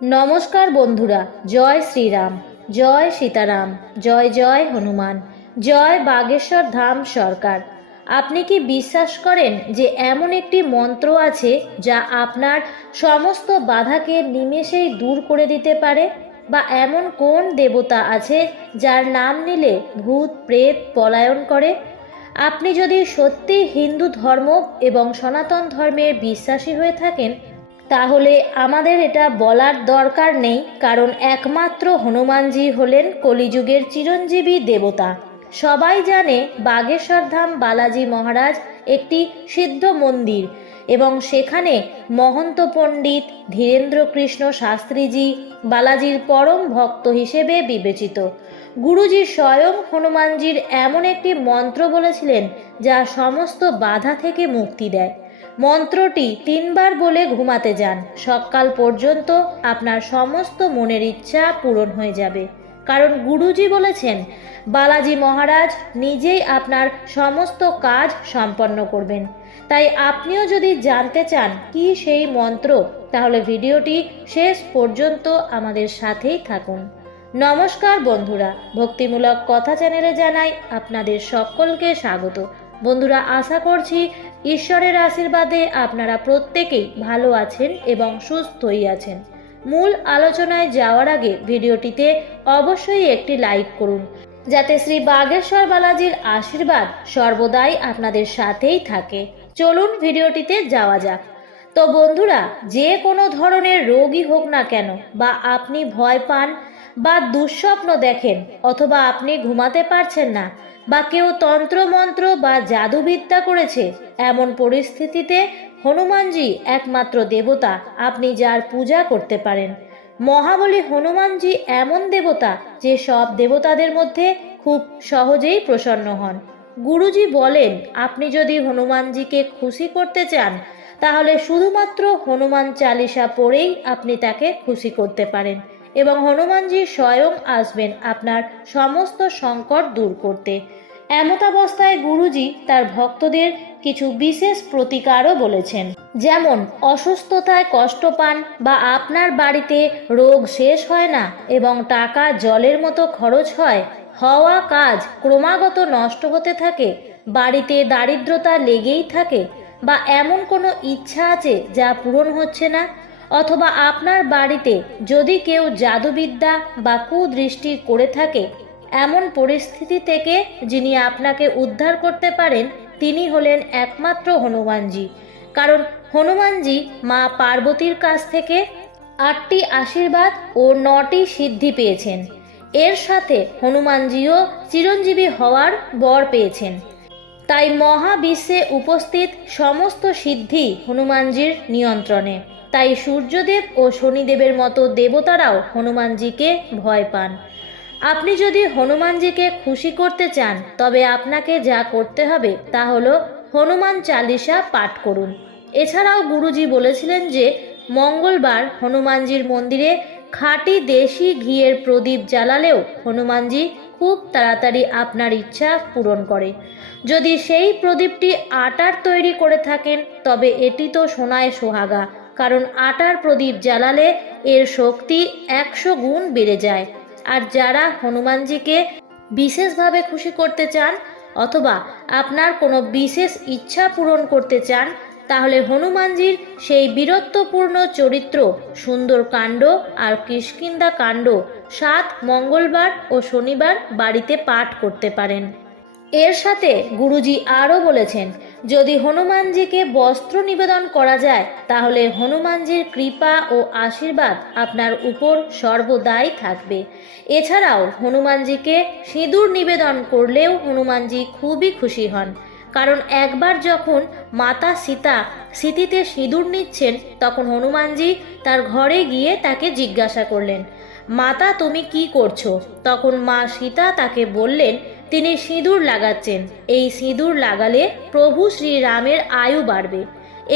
নমস্কার বন্ধুরা, জয় শ্রীরাম, জয় সীতারাম, জয় জয় হনুমান, জয় বাগেশ্বর ধাম সরকার। আপনি কি বিশ্বাস করেন যে এমন একটি মন্ত্র আছে যা আপনার সমস্ত বাধাকে নিমেষেই দূর করে দিতে পারে? বা এমন কোন দেবতা আছে যার নাম নিলে ভূত প্রেত পলায়ন করে? আপনি যদি সত্যি হিন্দু ধর্ম এবং সনাতন ধর্মের বিশ্বাসী হয়ে থাকেন, তাহলে আমাদের এটা বলার দরকার নেই, কারণ একমাত্র হনুমানজি হলেন কলিযুগের চিরঞ্জীবী দেবতা। সবাই জানে বাগেশ্বর ধাম বালাজি মহারাজ একটি সিদ্ধ মন্দির এবং সেখানে মহন্ত পণ্ডিত ধীরেন্দ্র কৃষ্ণ শাস্ত্রীজি বালাজির পরম ভক্ত হিসেবে বিবেচিত। গুরুজি স্বয়ং হনুমানজির এমন একটি মন্ত্র বলেছিলেন যা সমস্ত বাধা থেকে মুক্তি দেয়। মন্ত্রটি 3 বার বলে ঘুমাতে যান, সকাল পর্যন্ত আপনার সমস্ত মনের ইচ্ছা পূরণ হয়ে যাবে। কারণ গুরুজি বলেছেন বালাজি মহারাজ নিজেই আপনার সমস্ত কাজ সম্পন্ন করবেন। তাই আপনিও যদি জানতে চান কি সেই মন্ত্র, তাহলে ভিডিওটি শেষ পর্যন্ত আমাদের সাথেই থাকুন। নমস্কার বন্ধুরা, ভক্তিমূলক কথা চ্যানেলে জানাই আপনাদের সকলকে স্বাগত। বন্ধুরা, আশা করছি ঈশ্বরের আশীর্বাদে আপনারা প্রত্যেকেই ভালো আছেন এবং সুস্থই আছেন। মূল আলোচনায় যাওয়ার আগে ভিডিওটিতে অবশ্যই একটি লাইক করুন, যাতে শ্রী বাগেশ্বর বালাজির আশীর্বাদ সর্বদাই আপনাদের সাথেই থাকে। চলুন ভিডিওটিতে যাওয়া যাক। তো বন্ধুরা, যে কোনো ধরনের রোগই হোক না কেন, বা আপনি ভয় পান বা দুঃস্বপ্ন দেখেন, অথবা আপনি ঘুমাতে পারছেন না, বা কেউ তন্ত্রমন্ত্র বা জাদুবিদ্যা করেছে, এমন পরিস্থিতিতে হনুমানজি একমাত্র দেবতা আপনি যার পূজা করতে পারেন। মহাবলী হনুমানজি এমন দেবতা যে সব দেবতাদের মধ্যে খুব সহজেই প্রসন্ন হন। গুরুজি বলেন, আপনি যদি হনুমানজিকে খুশি করতে চান, তাহলে শুধুমাত্র হনুমান চালিসা পড়েই আপনি তাকে খুশি করতে পারেন এবং হনুমানজি স্বয়ং আসবেন আপনার সমস্ত সংকট দূর করতে। এমতাবস্থায় গুরুজি তার ভক্তদের কিছু বিশেষ প্রতিকারও বলেছেন, যেমন অসুস্থতায় কষ্ট পান বা আপনার বাড়িতে রোগ শেষ হয় না এবং টাকা জলের মতো খরচ হয়, হওয়া কাজ ক্রমাগত নষ্ট হতে থাকে, বাড়িতে দারিদ্রতা লেগেই থাকে, বা এমন কোনো ইচ্ছা আছে যা পূরণ হচ্ছে না, অথবা আপনার বাড়িতে যদি কেউ জাদুবিদ্যা বা কুদৃষ্টি করে থাকে, এমন পরিস্থিতি থেকে যিনি আপনাকে উদ্ধার করতে পারেন তিনি হলেন একমাত্র হনুমানজি। কারণ হনুমানজি মা পার্বতীর কাছ থেকে 8টি আশীর্বাদ ও 9টি সিদ্ধি পেয়েছেন। এর সাথে হনুমানজিও চিরঞ্জীবী হওয়ার বর পেয়েছেন। তাই মহাবিশ্বে উপস্থিত সমস্ত সিদ্ধি হনুমানজির নিয়ন্ত্রণে। তাই সূর্যদেব ও শনিদেবের মতো দেবতারাও হনুমানজিকে ভয় পান। আপনি যদি হনুমানজিকে খুশি করতে চান, তবে আপনাকে যা করতে হবে তা হলো হনুমান চালিসা পাঠ করুন। এছাড়াও গুরুজি বলেছিলেন যে মঙ্গলবার হনুমানজির মন্দিরে খাঁটি দেশি ঘিয়ের প্রদীপ জ্বালালেও হনুমানজি খুব তাড়াতাড়ি আপনার ইচ্ছা পূরণ করে। যদি সেই প্রদীপটি আটার তৈরি করে থাকেন, তবে এটি তো সোনায় সোহাগা, কারণ আটার প্রদীপ জ্বালালে এর শক্তি 100 গুণ বেড়ে যায়। আর যারা হনুমানজিকে বিশেষভাবে খুশি করতে চান অথবা আপনার কোনো বিশেষ ইচ্ছা পূরণ করতে চান, তাহলে হনুমানজির সেই বীরত্বপূর্ণ চরিত্র, সুন্দর কাণ্ড আর কিষ্কিন্ধা কাণ্ড 7 মঙ্গলবার ও শনিবার বাড়িতে পাঠ করতে পারেন। এর সাথে গুরুজি আরও বলেছেন, যদি হনুমানজিকে বস্ত্র নিবেদন করা যায়, তাহলে হনুমানজির কৃপা ও আশীর্বাদ আপনার উপর সর্বদাই থাকবে। এছাড়াও হনুমানজিকে সিঁদুর নিবেদন করলেও হনুমানজি খুবই খুশি হন। কারণ একবার যখন মাতা সীতা সিঁথিতে সিঁদুর নিচ্ছেন, তখন হনুমানজি তার ঘরে গিয়ে তাকে জিজ্ঞাসা করলেন, মাতা তুমি কি করছো? তখন মা সীতা তাকে বললেন তিনি সিঁদুর লাগাচ্ছেন, এই সিঁদুর লাগালে প্রভু শ্রীরামের আয়ু বাড়বে।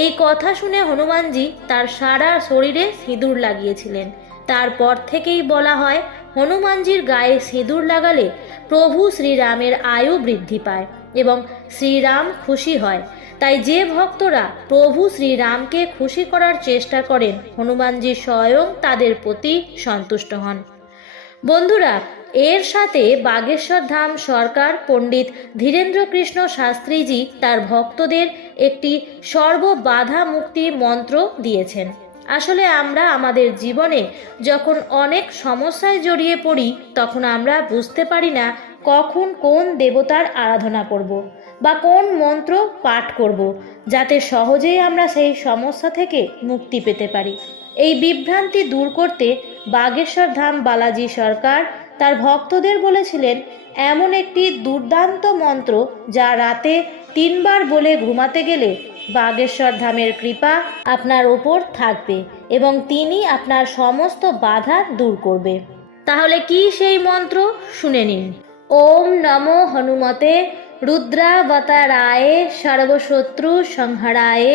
এই কথা শুনে হনুমানজি তার সারা শরীরে সিঁদুর লাগিয়েছিলেন। তারপর থেকেই বলা হয় হনুমানজির গায়ে সিঁদুর লাগালে প্রভু শ্রীরামের আয়ু বৃদ্ধি পায় এবং শ্রীরাম খুশি হয়। তাই যে ভক্তরা প্রভু শ্রীরামকে খুশি করার চেষ্টা করেন, হনুমানজি স্বয়ং তাদের প্রতি সন্তুষ্ট হন। বন্ধুরা, এর সাথে বাগেশ্বর ধাম সরকার পণ্ডিত ধীরেন্দ্র কৃষ্ণ শাস্ত্রীজি তার ভক্তদের একটি সর্ববাধা মুক্তি মন্ত্র দিয়েছেন। আসলে আমরা আমাদের জীবনে যখন অনেক সমস্যায় জড়িয়ে পড়ি, তখন আমরা বুঝতে পারি না কখন কোন দেবতার আরাধনা করব বা কোন মন্ত্র পাঠ করব, যাতে সহজেই আমরা সেই সমস্যা থেকে মুক্তি পেতে পারি। এই বিভ্রান্তি দূর করতে বাগেশ্বর ধাম বালাজি সরকার তার ভক্তদের বলেছিলেন এমন একটি দুর্দান্ত মন্ত্র যা রাতে 3 বার বলে ঘুমাতে গেলে বাগেশ্বর ধামের কৃপা আপনার ওপর থাকবে এবং তিনি আপনার সমস্ত বাধা দূর করবে। তাহলে কি সেই মন্ত্র, শুনে নিন। ওম নমো হনুমতে রুদ্রাবতারায়ে সর্বশত্রু সংহরায়ে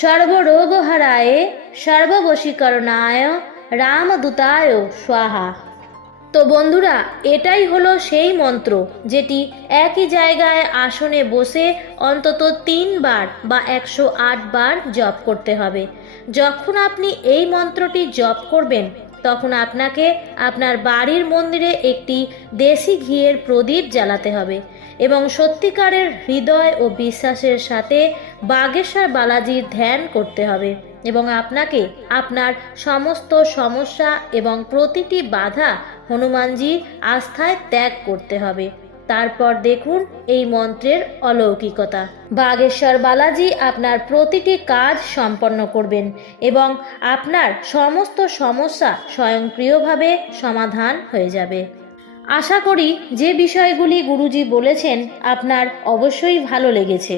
সর্বরোগহরায়ে সর্ববশীকরণায় রামদূতায় স্বাহা। তো বন্ধুরা, এটাই হলো সেই মন্ত্র যেটি একই জায়গায় আসনে বসে অন্তত 3 বার বা 108 বার জপ করতে হবে। যখন আপনি এই মন্ত্রটি জপ করবেন, তখন আপনাকে আপনার বাড়ির মন্দিরে একটি দেশি ঘিয়ের প্রদীপ জ্বালাতে হবে এবং সত্যিকারের হৃদয় ও বিশ্বাসের সাথে বাগেশ্বর বালাজির ধ্যান করতে হবে এবং আপনাকে আপনার সমস্ত সমস্যা এবং প্রতিটি বাধা হনুমানজির আস্থায় ত্যাগ করতে হবে। তারপর দেখুন এই মন্ত্রের অলৌকিকতা। বাগেশ্বর বালাজি আপনার প্রতিটি কাজ সম্পন্ন করবেন এবং আপনার সমস্ত সমস্যা স্বয়ংক্রিয়ভাবে সমাধান হয়ে যাবে। আশা করি যে বিষয়গুলি গুরুজি বলেছেন আপনার অবশ্যই ভালো লেগেছে।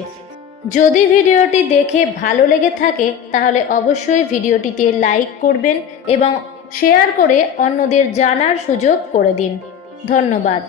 যদি ভিডিওটি দেখে ভালো লেগে থাকে তাহলে অবশ্যই ভিডিওটিতে লাইক করবেন এবং শেয়ার করে অন্যদের জানার সুযোগ করে দিন। ধন্যবাদ।